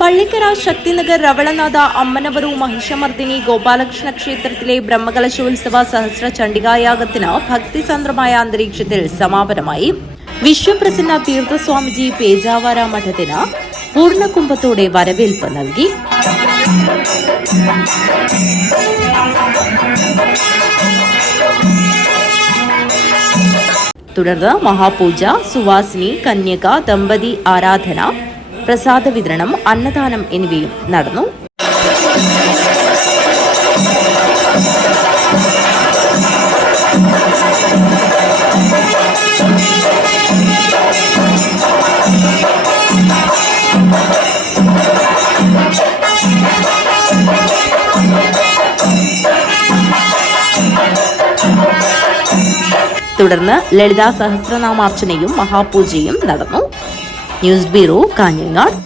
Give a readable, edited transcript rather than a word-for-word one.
പള്ളിക്കര ശക്തിനഗർ രവളനാഥ അമ്മനവറു മഹിഷമർദ്ദിനി ഗോപാലകൃഷ്ണ ക്ഷേത്രത്തിലെ ബ്രഹ്മകലശോത്സവ സഹസ്ര ചണ്ഡികായാഗത്തിന് ഭക്തിസാന്ദ്രമായ അന്തരീക്ഷത്തിൽ സമാപനമായി. വിശ്വപ്രസന്ന തീർത്ഥസ്വാമിജി പേജാവര മഠത്തിന് പൂർണ്ണകുംഭത്തോടെ വരവേൽപ്പ് നൽകി. തുടർന്ന് മഹാപൂജ, സുവാസിനി, കന്യക, ദമ്പതി ആരാധന, പ്രസാദ വിതരണം, അന്നദാനം എന്നിവയും നടന്നു. തുടർന്ന് ലളിതാ സഹസ്രനാമാർച്ചനയും മഹാപൂജയും നടന്നു. News bureau, Kanhangad.